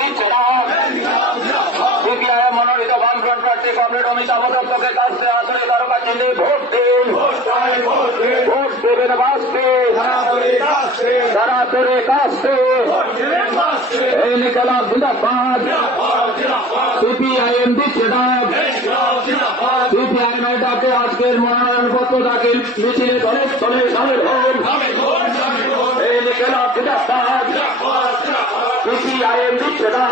দিচ্ছে না। সিপিআইএম মনোনীত বামফ্রন্ট প্রার্থী কমরেড অমিতাভ দত্তকে কাছে আসলে তার কাছে ভোট দিন। ভোট দেবেন বাঁচতে, তারা তোরে কাছতে। এই নিকলাম জিন্দাবাদ। সিপিআইএম দিচ্ছে না। সিপিআইএমের ডাকে আজকের মনোনয়নপত্র দাখিল মিছিলে দলে দলে সামিল হন। এই নিকলাম জিন্দাবাদ। সিপিআইএম দিচ্ছে না।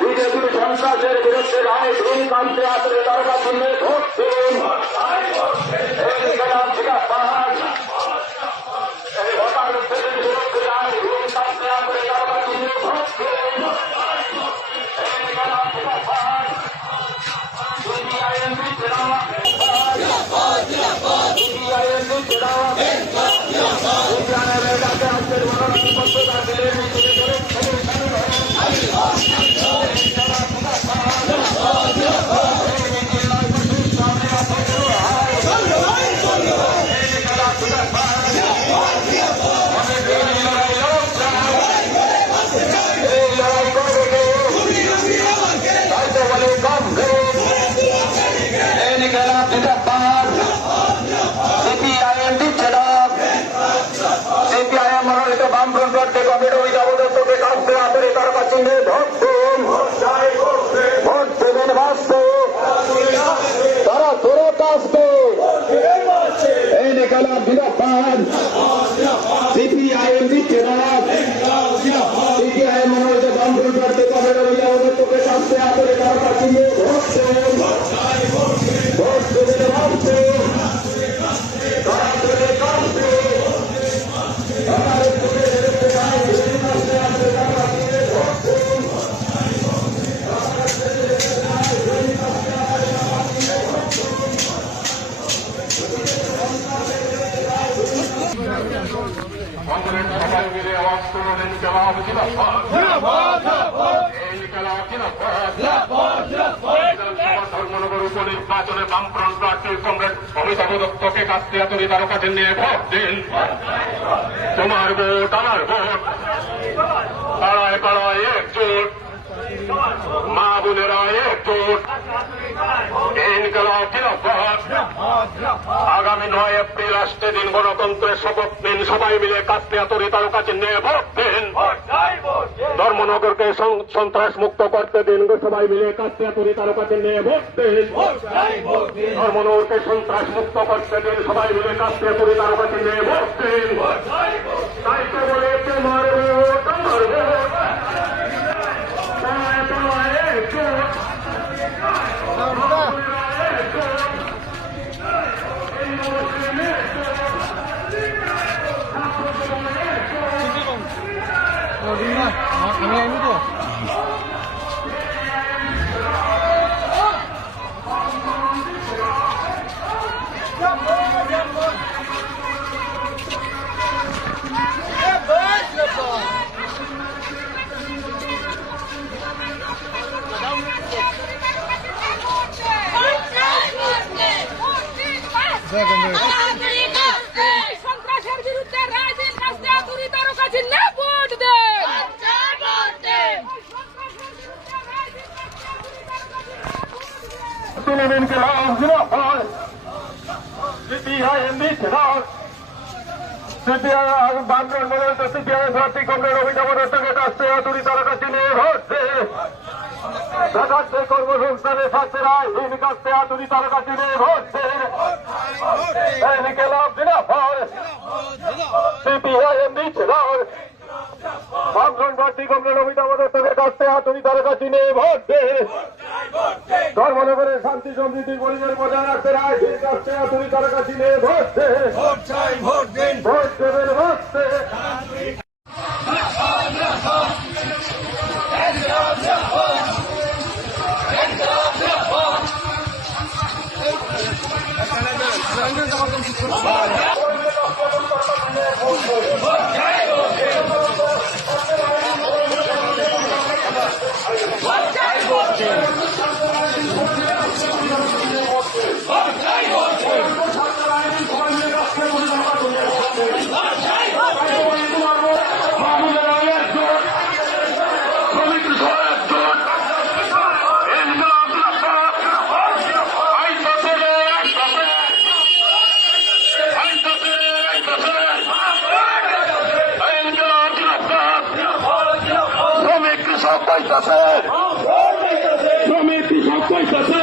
বিজেপির সন্ত্রাসের বিরুদ্ধে রায় দিন কান্তে আসলে তার কাছে ভোট দিন। এই নিকলাম জিন্দাবাদ। এই হতাশার বিরুদ্ধে রায় দিন কান্তে আসলে তার কাছে ভোট দিন। এই নিকলাম জিন্দাবাদ। সিপিআইএম দিচ্ছে না। সিপিআইএম দিচ্ছে না। সিপিআইএমের ডাকে আজকের মনোনয়নপত্র দাখিলের মিছিলে দলে দলে সামিল হন। সিপিআইএম দিচ্ছে না। সিপিআইএম মনোনীত বামফ্রন্ট প্রার্থী কমরেড অমিতাভ দত্তকে কাছে আসলে তার কাছে ভোট দিন। ভোট দেবেন বাঁচতে, তারা তোরে কাছতে। এই নিকলাম জিন্দাবাদ। সিপিআইএম দিচ্ছে না। সিপিআইএম মনোনীত বামফ্রন্ট প্রার্থী কমরেড অমিতাভ দত্তকে কাছে আসলে তার কাছে ভোট দেন। ভোট দেবেন বাঁচতে, তারা তোরে কাছতে। সবাই মিলে আওয়াজ করুন ইনকিলাব জিন্দাবাদ। ইনকিলাব জিন্দাবাদ। ধর্মনগর উপনির্বাচনে বামফ্রন্ট প্রার্থী কমরেড অমিতাভ দত্তকে কাছে তুলে তার কাছে নিয়ে ভোট দিন। তোমার ভোট আমার ভোট, পাড়ায় পাড়ায় একজোট, মা বোনেরা একজোট। ইনকিলাব জিন্দাবাদ। আগামী 9 এপ্রিল আসতে দিন, গণতন্ত্রের শপথ নিন, সবাই মিলে কাছে তুলে তার কাছে নিয়ে ভোট দিন। ধর্মনগরকে সন্ত্রাস মুক্ত করতে দিন, সবাই মিলে কাছে তুলে তার কাছে নিয়ে ভোট দিন। ধর্মনগরকে সন্ত্রাস মুক্ত করতে দিন, সবাই মিলে কাছে তুলে তার কাছে নিয়ে ভোট দিন। তাই তো বলে তোমার ভোট আমার ভোট, পাড়ায় পাড়ায় একজোট, আমি আইনি তো সন্ত্রাসের বিরুদ্ধে রায় দিন কাছে তুলি তার কাছে না ভোট দেন। ইনকিলাব জিন্দাবাদ। সিপিআইএম দিচ্ছে না। সিপিআইএম বামফ্রন্ট মনোনীত সিপিআইএম প্রার্থী কমরেড অমিতাভ দত্তকে কাছে তুলে তার কাছে নিয়ে ভোট দিন। বেকারদের কর্মসংস্থানের ছাত্রীরা হিন কাছে তুলে তার কাছে নিয়ে ভোট দিন। ইনকিলাব জিন্দাবাদ। সিপিআইএম দিচ্ছে না। বামফ্রন্ট প্রার্থী কমরেড অমিতাভ দত্তকে কাছে তুলে তার কাছে নিয়ে ভোট দিন। ধর্মনগরের শান্তি সমৃদ্ধির পরিবেশ বজায় রাখতে রায় দিন কাছে তুলে তার কাছে নিয়ে ভোট দিন। ভোট দেবেন বাঁচতে। কৃষক কইতাছে শ্রমিক কৃষক কইতাছে